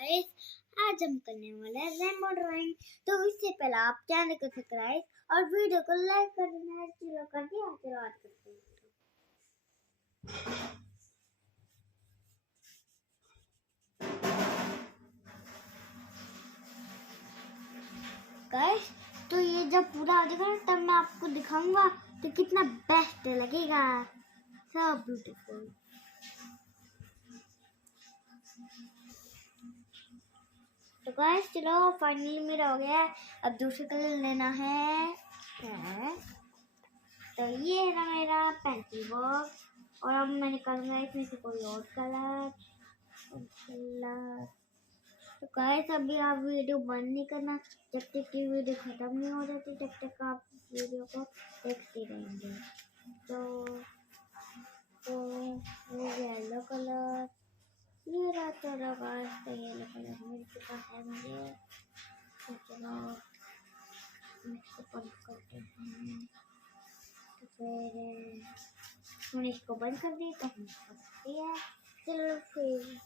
Guys, आज हम करने वाले हैं रेनबो ड्राइंग। तो इससे पहले आप चैनल को सब्सक्राइब और वीडियो को लाइक कर देना है। चलो करके आशीर्वाद करते हैं। गाइस, तो ये जब पूरा हो जाएगा तब मैं आपको दिखाऊंगा तो कितना बेस्ट लगेगा। सब ब्यूटीफुल। तो गाइस चलो फाइनली मेरा हो गया। अब दूसरा कलर लेना है। तो ये है मेरा पेंसिल बॉक्स और अब मैं निकालूंगा इसमें से कोई और कलर। तो गाइस अभी आप वीडियो बंद नहीं करना जब तक कि वीडियो खत्म नहीं हो जाती, तब तक आप वीडियो को देखते रहेंगे। तो वो येलो कलर ये रहा। चलो गाइस तो येलो कलर मिल चुका है मुझे। तो चलो इसको बंद करते हैं। तो फिर हम इसको बंद कर दिए तो हम सकते हैं। चलो फिर